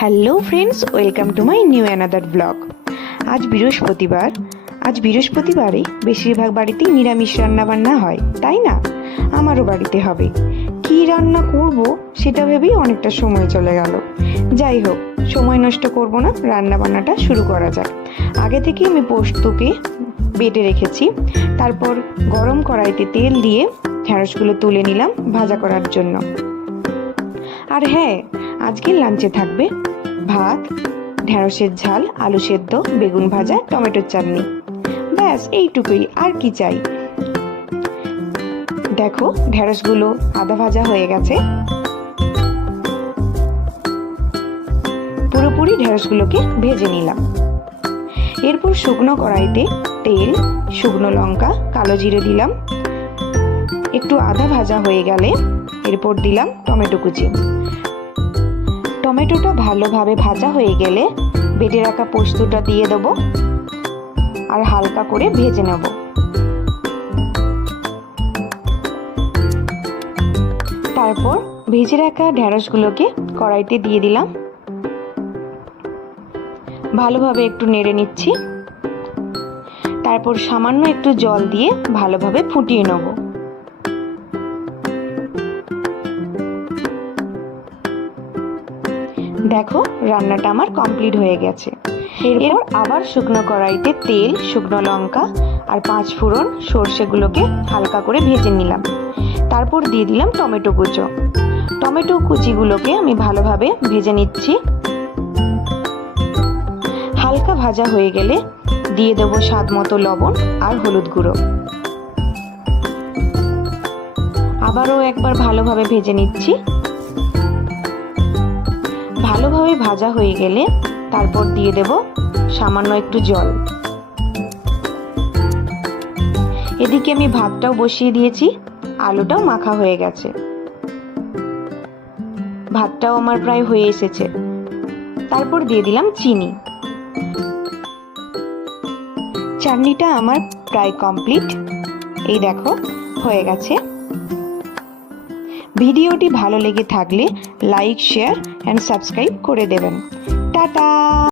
Hello friends, welcome to my new another blog. আজ বৃহস্পতিবারে বেশিরভাগ বাড়িতেই নিরামিষ রান্নাবান্না হয়, তাই না? আমারও বাড়িতে হবে। কি রান্না করব সেটা ভেবেই অনেকটা সময় চলে গেল। যাই হোক, সময় নষ্ট করব না, রান্নাবান্নাটা শুরু করা যাক। আগে থেকে আমি পোস্তকে বেটে রেখেছি। তারপর গরম কড়াইতে তেল দিয়ে ঢেঁড়সগুলো তুলে নিলাম ভাজা করার জন্য। আর হ্যাঁ, আজকের লাঞ্চে থাকবে ভাত, ঢেঁড়সের ঝাল, আলু সেদ্ধ, বেগুন ভাজা, টমেটোর চাটনি। ব্যাস এইটুকুই, আর কি চাই। দেখো, ঢেঁড়সগুলো আধা ভাজা হয়ে গেছে। পুরোপুরি ঢেঁড়সগুলোকে ভেজে নিলাম। এরপর শুকনো কড়াইতে তেল, শুকনো লঙ্কা, কালো জিরে দিলাম। একটু আধা ভাজা হয়ে গেলে এরপর দিলাম টমেটো কুচি। টমেটোটা ভালোভাবে ভাজা হয়ে গেলে বেটে রাখা পোস্তটা দিয়ে দেবো আর হালকা করে ভেজে নেব। তারপর ভেজে রাখা ঢেঁড়সগুলোকে কড়াইতে দিয়ে দিলাম। ভালোভাবে একটু নেড়ে নিচ্ছি। তারপর সামান্য একটু জল দিয়ে ভালোভাবে ফুটিয়ে নেব। দেখো, রান্নাটা আমার কমপ্লিট হয়ে গেছে। এরপর আবার শুকনো কড়াইতে তেল, শুকনো লঙ্কা আর 5 ফোড়ন সর্ষেগুলোকে হালকা করে ভেজে নিলাম। তারপর দিয়ে দিলাম টমেটো কুচো। টমেটো কুচিগুলোকে আমি ভালোভাবে ভেজে নিচ্ছি। হালকা ভাজা হয়ে গেলে দিয়ে দেবো স্বাদ মতো লবণ আর হলুদ গুঁড়ো। আবারও একবার ভালোভাবে ভেজে নিচ্ছি। ভালোভাবে ভাজা হয়ে গেলে তারপর দিয়ে দেব সামান্য একটু জল। এদিকে আমি ভাতটাও বসিয়ে দিয়েছি, আলুটাও মাখা হয়ে গেছে। ভাতটাও আমার প্রায় হয়ে এসেছে। তারপর দিয়ে দিলাম চিনি। চাটনিটা আমার প্রায় কমপ্লিট। এই দেখো, হয়ে গেছে। ভিডিওটি ভালো লেগে থাকলে লাইক, শেয়ার অ্যান্ড সাবস্ক্রাইব করে দেবেন। টাটা।